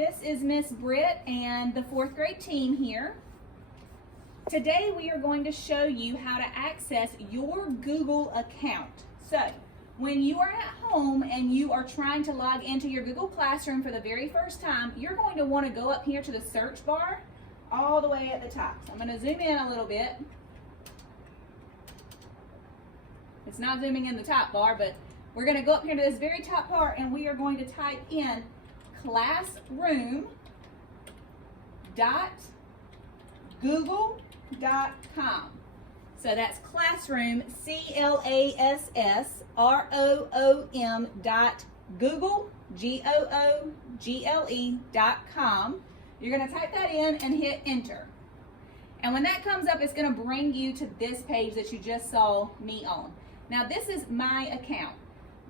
this is Miss Britt and the 4th grade team here. Today we are going to show you how to access your Google account. So, when you are at home and you are trying to log into your Google Classroom for the very first time, you're going to want to go up here to the search bar all the way at the top. So I'm going to zoom in a little bit. It's not zooming in the top bar, but we're going to go up here to this very top part and we are going to type in classroom.google.com. So that's classroom, classroom.google, Google.com. You're going to type that in and hit enter. And when that comes up, it's going to bring you to this page that you just saw me on. Now this is my account,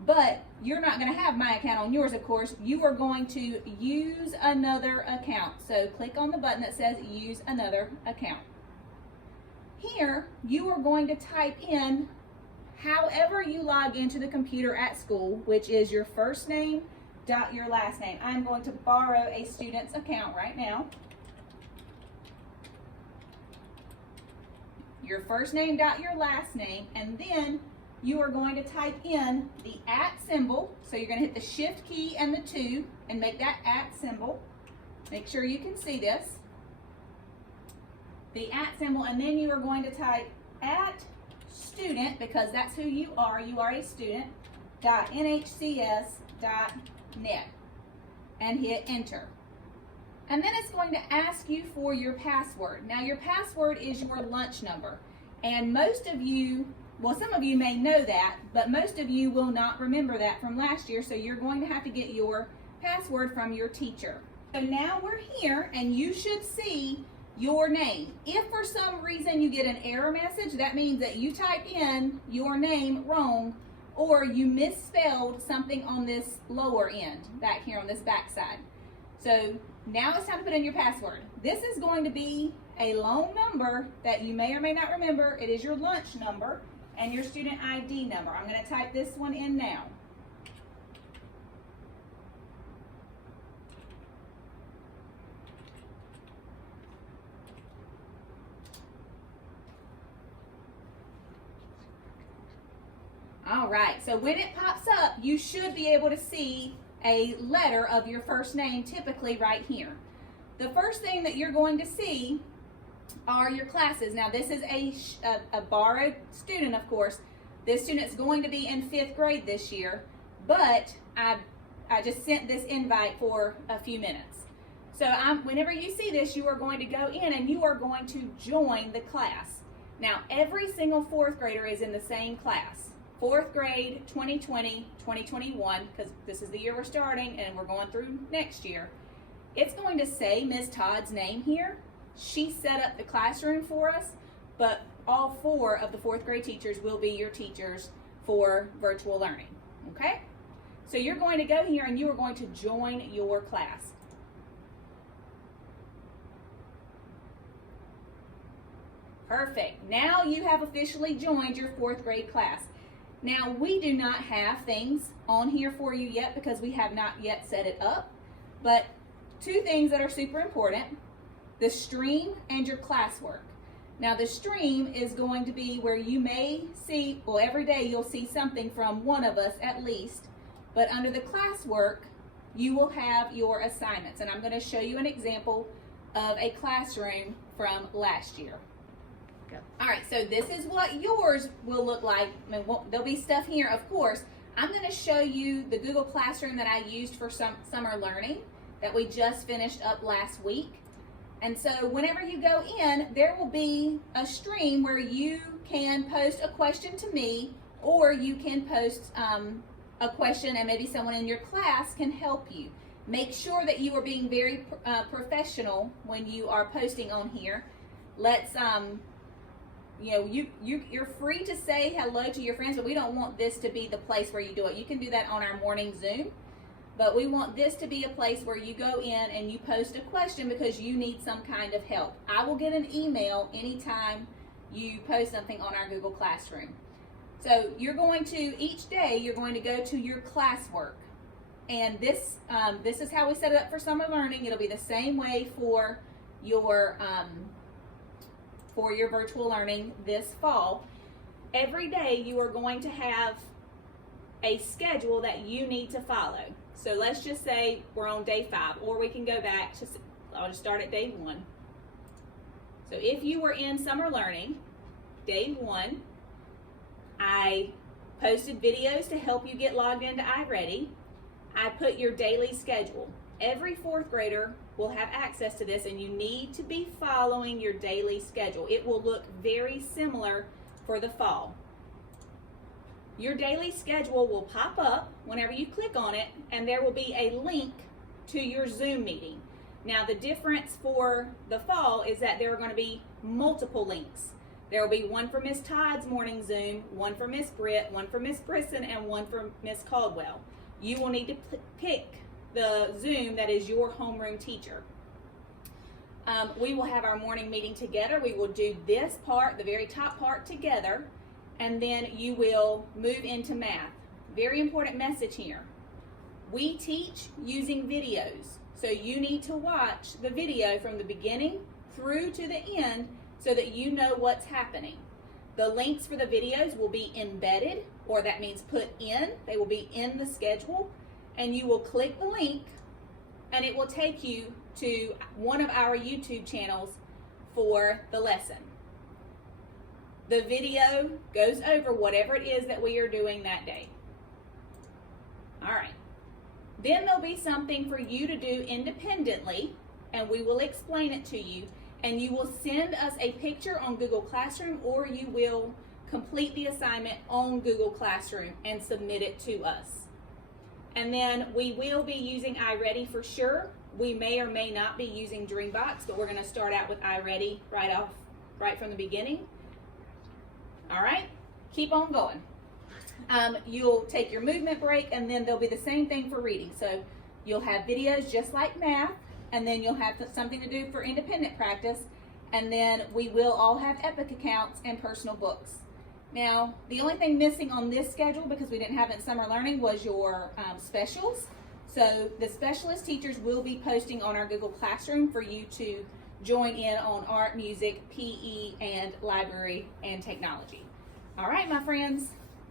but you're not going to have my account on yours, of course. You are going to use another account. So click on the button that says use another account. Here, you are going to type in however you log into the computer at school, which is your first name dot your last name. I'm going to borrow a student's account right now. Your first name dot your last name, and then you are going to type in the @ symbol. So you're going to hit the shift key and the 2 and make that @ symbol. Make sure you can see this. The @ symbol, and then you are going to type @student, because that's who you are a student, .nhcs.net, and hit enter. And then it's going to ask you for your password. Now your password is your lunch number, and most of you, well, some of you may know that, but most of you will not remember that from last year, so you're going to have to get your password from your teacher. So now we're here, and you should see your name. If for some reason you get an error message, that means that you typed in your name wrong, or you misspelled something on this lower end, back here on this back side. So now it's time to put in your password. This is going to be a long number that you may or may not remember. It is your lunch number and your student ID number. I'm going to type this one in now. All right, so when it pops up, you should be able to see a letter of your first name, typically right here. The first thing that you're going to see are your classes. Now this is a borrowed student, of course. This student's going to be in 5th grade this year, but I just sent this invite for a few minutes. So whenever you see this, you are going to go in and you are going to join the class. Now every single 4th grader is in the same class. 4th grade 2020-2021, because this is the year we're starting and we're going through next year. It's going to say Ms. Todd's name here. She set up the classroom for us, but all 4 of the 4th grade teachers will be your teachers for virtual learning, okay? So you're going to go here and you are going to join your class. Perfect. Now you have officially joined your 4th grade class. Now, we do not have things on here for you yet because we have not yet set it up, but 2 things that are super important: the stream and your classwork. Now, the stream is going to be where you may see, well, every day you'll see something from one of us at least, but under the classwork, you will have your assignments, and I'm going to show you an example of a classroom from last year. All right, so this is what yours will look like. I mean, there'll be stuff here, of course. I'm going to show you the Google Classroom that I used for summer learning that we just finished up last week. And so whenever you go in, there will be a stream where you can post a question to me, or you can post a question and maybe someone in your class can help you. Make sure that you are being very professional when you are posting on here. Let's you know, you're free to say hello to your friends, but we don't want this to be the place where you do it. You can do that on our morning Zoom, but we want this to be a place where you go in and you post a question because you need some kind of help. I will get an email anytime you post something on our Google Classroom. So you're going to, each day, you're going to go to your classwork, And this is how we set it up for summer learning. It'll be the same way for your virtual learning this fall. Every day you are going to have a schedule that you need to follow. So let's just say we're on day 5, or we can go back to, I'll just start at day 1. So if you were in summer learning, day 1, I posted videos to help you get logged into iReady. I put your daily schedule. Every 4th grader will have access to this, and you need to be following your daily schedule. It will look very similar for the fall. Your daily schedule will pop up whenever you click on it, and there will be a link to your Zoom meeting. Now, the difference for the fall is that there are going to be multiple links. There will be one for Miss Todd's morning Zoom, one for Miss Britt, one for Miss Brisson, and one for Miss Caldwell. You will need to pick the Zoom that is your homeroom teacher. We will have our morning meeting together. We will do this part, the very top part, together, and then you will move into math. Very important message here. We teach using videos, so you need to watch the video from the beginning through to the end so that you know what's happening. The links for the videos will be embedded, or that means put in. They will be in the schedule, and you will click the link and it will take you to one of our YouTube channels for the lesson. The video goes over whatever it is that we are doing that day. All right. Then there'll be something for you to do independently, and we will explain it to you. And you will send us a picture on Google Classroom, or you will complete the assignment on Google Classroom and submit it to us. And then we will be using iReady for sure. We may or may not be using Dreambox, but we're going to start out with iReady right from the beginning. All right, keep on going. You'll take your movement break, and then there'll be the same thing for reading. So you'll have videos just like math, and then you'll have something to do for independent practice, and then we will all have Epic accounts and personal books. Now, the only thing missing on this schedule, because we didn't have it in summer learning, was your specials. So the specialist teachers will be posting on our Google Classroom for you to join in on art, music, PE, and library and technology. All right, my friends.